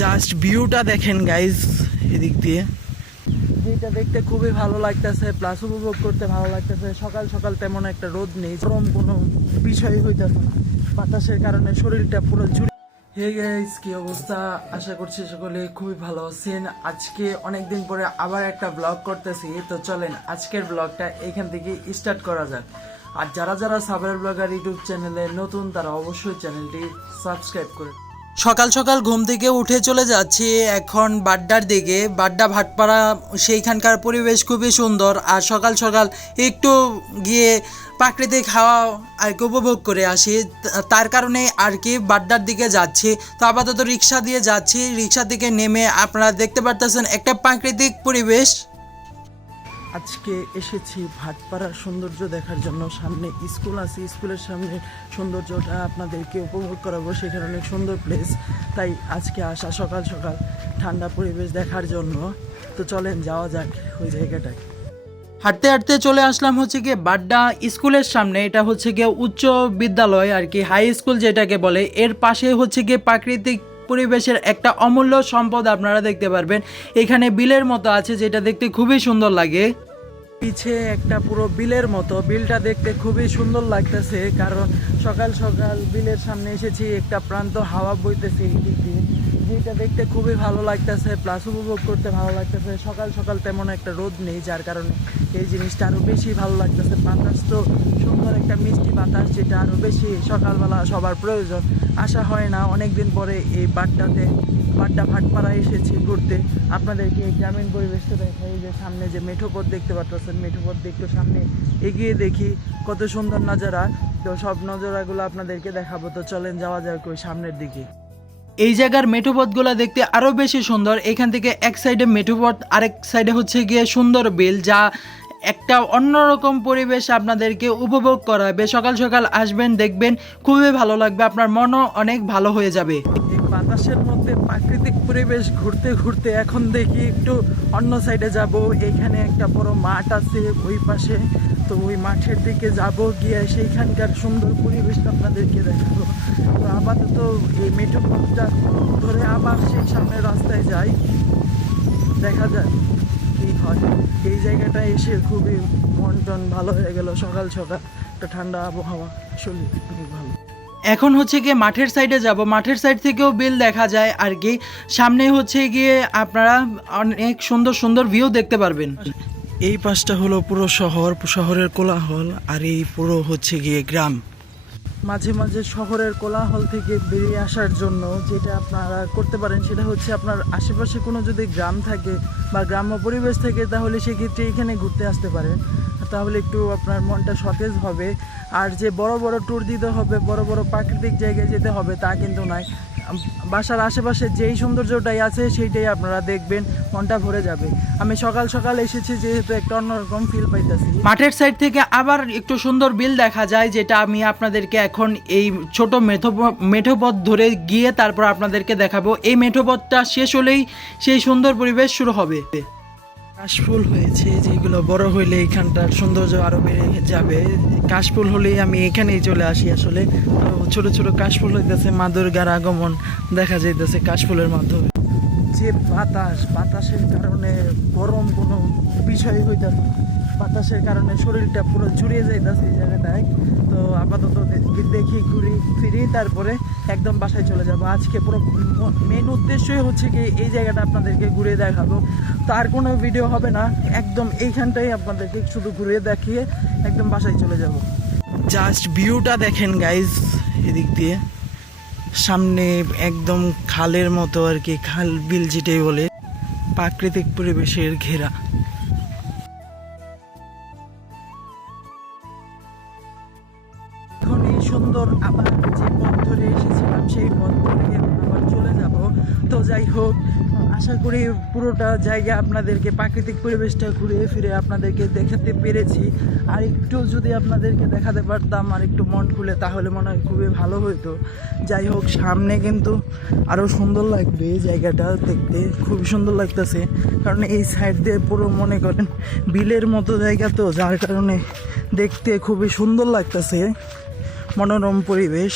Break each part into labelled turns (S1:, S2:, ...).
S1: Just ভিউটা দেখেন guys এদিক দিয়ে। যেটা দেখতে খুবই ভালো লাগতেছে প্লাস উপভোগ করতে ভালো লাগতেছে। সকাল সকাল তেমন একটা রোদ নেই, গরম কোনো বিষয় হইতেছে না। বাতাসের কারণে শরীরটা পুরো জুড়ে হে গাইস কি অবস্থা? আশা করছি সকলে খুবই ভালো আছেন। আজকে অনেকদিন পরে আবার একটা ব্লগ করতেছি। তো চলেন, আজকের ব্লগটা এখান থেকে স্টার্ট করা যাক। আর যারা যারা সাবার ব্লগার ইউটিউব চ্যানেলে নতুন, তারা অবশ্যই চ্যানেলটি সাবস্ক্রাইব করে সকাল সকাল ঘুম থেকে উঠে চলে যাচ্ছি এখন বাড্ডার দিকে। বাড্ডা ভাটপাড়া, সেইখানকার পরিবেশ খুবই সুন্দর। আর সকাল সকাল একটু গিয়ে প্রাকৃতিক হাওয়া আর কি উপভোগ করে আসি। তার কারণে আর কি বাড্ডার দিকে যাচ্ছি। তো আপাতত রিক্সা দিয়ে যাচ্ছি। রিক্সা থেকে নেমে আপনারা দেখতে পারতেছেন একটা প্রাকৃতিক পরিবেশ। আজকে এসেছি ভাটপাড়ার সৌন্দর্য দেখার জন্য। সামনে স্কুল আছে, স্কুলের সামনে সৌন্দর্যটা আপনাদেরকে উপভোগ করাবো। সেখানে অনেক সুন্দর প্লেস তাই আজকে আসা সকাল সকাল ঠান্ডা পরিবেশ দেখার জন্য। তো চলেন, যাওয়া যাক ওই জায়গাটায়। হাঁটতে হাঁটতে চলে আসলাম হচ্ছে গিয়ে বাড্ডা স্কুলের সামনে। এটা হচ্ছে গিয়ে উচ্চ বিদ্যালয় আর কি হাই স্কুল যেটাকে বলে। এর পাশে হচ্ছে গিয়ে প্রাকৃতিক পরিবেশের একটা অমূল্য সম্পদ আপনারা দেখতে পারবেন। এখানে বিলের মতো আছে, যেটা দেখতে খুবই সুন্দর লাগে। পিছে একটা পুরো বিলের মতো। বিলটা দেখতে খুবই সুন্দর লাগতেছে, কারণ সকাল সকাল বিলের সামনে এসেছি, একটা প্রান্ত হাওয়া বইতেছে এই দিক দিয়ে। যেটা দেখতে খুবই ভালো লাগতেছে প্লাস উপভোগ করতে ভালো লাগতেছে। সকাল সকাল তেমন একটা রোদ নেই, যার কারণে এই জিনিসটা আরও বেশি ভালো লাগতেছে। বাতাস তো সুন্দর একটা মিষ্টি বাতাস, যেটা আরও বেশি সকালবেলা সবার প্রয়োজন। আসা হয় না অনেক দিন পরে এই বাড্ডাতে বাড্ডা ভাটপাড়া এসেছি ঘুরতে। আপনাদেরকে গ্রামীণ পরিবেশটা দেখাই যে সামনে যে মেঠোপথ দেখতে পাচ্ছেন মেঠোপথ একটু সামনে এগিয়ে দেখি, কত সুন্দর নজারা। তো সব নজারাগুলো আপনাদেরকে দেখাবো। তো চলেন, যাওয়া যাক ওই সামনের দিকে। এই জায়গার মেঠোপথগুলো দেখতে আরও বেশি সুন্দর। এখান থেকে এক সাইডে মেঠোপথ আরেক সাইডে হচ্ছে গিয়ে সুন্দর বিল, যা একটা অন্যরকম পরিবেশ আপনাদেরকে উপভোগ করাবে। সকাল সকাল আসবেন, দেখবেন খুবই ভালো লাগবে, আপনার মনও অনেক ভালো হয়ে যাবে। বাতাসের মধ্যে প্রাকৃতিক পরিবেশ ঘুরতে ঘুরতে এখন দেখি একটু অন্য সাইডে যাব। এখানে একটা বড় মাঠ আছে, ওই পাশে তো ওই মাঠের দিকে যাব গিয়ে সেইখানকার সুন্দর পরিবেশটা আপনাদেরকে দেখাবো। তো আপাতত এই মেঠো পথটা ধরে আবার সেই সামনের রাস্তায় যাই। দেখা যায় কি হয়। এই জায়গাটা এসে খুবই মন টন ভালো হয়ে গেল সকাল সকাল। একটা ঠান্ডা আবহাওয়া আসলে অনেক ভালো। এখন হচ্ছে গিয়ে মাঠের সাইডে যাব। মাঠের সাইড থেকেও বিল দেখা যায় আর কি। সামনে হচ্ছে গিয়ে আপনারা অনেক সুন্দর সুন্দর ভিউ দেখতে পারবেন। এই পাশটা হলো পুরো শহর, শহরের কোলাহল, আর এই পুরো হচ্ছে গিয়ে গ্রাম। মাঝে মাঝে শহরের কোলাহল থেকে বেরিয়ে আসার জন্য যেটা আপনারা করতে পারেন সেটা হচ্ছে আপনার আশেপাশে কোনো যদি গ্রাম থাকে বা গ্রাম্য পরিবেশ থাকে, তাহলে সেক্ষেত্রে এখানে ঘুরতে আসতে পারেন। তাহলে একটু আপনার মনটা সতেজ হবে। আর যে বড় বড় ট্যুর দিতে হবে, বড় বড় প্রাকৃতিক জায়গায় যেতে হবে তা কিন্তু নয়। বাসার আশেপাশে যেই সৌন্দর্যটাই আছে সেইটাই আপনারা দেখবেন, মনটা ভরে যাবে। আমি সকাল সকাল এসেছি যেহেতু একটা অন্যরকম ফিল পাইতেছি। মাঠের সাইড থেকে আবার একটু সুন্দর বিল দেখা যায়, যেটা আমি আপনাদেরকে এখন এই ছোট মেঠো মেঠোপথ ধরে গিয়ে তারপর আপনাদেরকে দেখাবো। এই মেঠোপথটা শেষ হলেই সেই সুন্দর পরিবেশ শুরু হবে। কাশফুল হয়েছে, যেগুলো বড় হইলে এখানটার সৌন্দর্য আরও বেড়ে যাবে। কাশফুল হলেই আমি এখানেই চলে আসি আসলে। ছোট ছোট কাশফুল হইতেছে, মা গার আগমন দেখা যাইতেছে কাশফুলের মাধ্যমে। যে বাতাস, বাতাসের কারণে গরম কোনো বিষয় হইতেছে বাতাসের কারণে শরীরটা পুরো জুড়িয়ে যাইতেছে এই জায়গাটায়। তো আপাতত দেখি ঘুরি, ফিরি, তারপরে একদম বাসায় চলে যাব। আজকে পুরো মেন উদ্দেশ্যই হচ্ছে কি এই জায়গাটা আপনাদেরকে ঘুরে দেখাবো। তার কোনো ভিডিও হবে না। একদম এইখানটাই আপনাদেরকে শুধু ঘুরিয়ে দেখিয়ে একদম বাসায় চলে যাব। জাস্ট ভিউটা দেখেন গাইজ এদিক দিয়ে। সামনে একদম খালের মতো আর কি খাল বিল যেটাই বলে প্রাকৃতিক পরিবেশের ঘেরা। তো যাই হোক, আশা করি পুরোটা জায়গা আপনাদেরকে প্রাকৃতিক পরিবেশটা ঘুরে ফিরে আপনাদেরকে দেখাতে পেরেছি। আর একটু যদি আপনাদেরকে দেখাতে পারতাম, আর একটু মন খুলে, তাহলে মনে হয় খুবই ভালো হতো যাই হোক, সামনে কিন্তু আরও সুন্দর লাগবে জায়গাটা দেখতে। খুবই সুন্দর লাগতেছে। কারণ এই সাইড দিয়ে পুরো মনে করেন বিলের মতো জায়গা তো, যার কারণে দেখতে খুবই সুন্দর লাগতেছে। মনোরম পরিবেশ।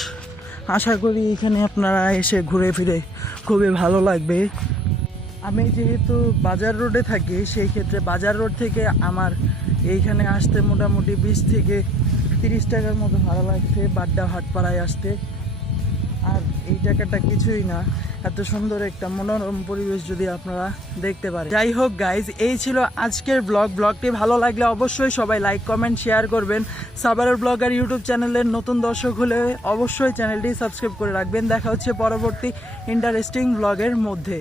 S1: আশা করি এখানে আপনারা এসে ঘুরে ফিরে খুবই ভালো লাগবে। আমি যেহেতু বাজার রোডে থাকি, সেই ক্ষেত্রে বাজার রোড থেকে আমার এইখানে আসতে মোটামুটি বিশ থেকে তিরিশ টাকার মতো ভাড়া লাগছে বাড্ডা হাটপাড়ায় আসতে। আর এই জায়গাটা কিছুই না। এত সুন্দর একটা মনোরম পরিবেশ যদি আপনারা দেখতে পারেন। যাই হোক গাইজ এই ছিল আজকের ব্লগ ব্লগটি ভালো লাগলে অবশ্যই সবাই লাইক কমেন্ট শেয়ার করবেন। সাবারের ব্লগ আর ইউটিউব চ্যানেলের নতুন দর্শক হলে অবশ্যই চ্যানেলটি সাবস্ক্রাইব করে রাখবেন। দেখা হচ্ছে পরবর্তী ইন্টারেস্টিং ব্লগের মধ্যে।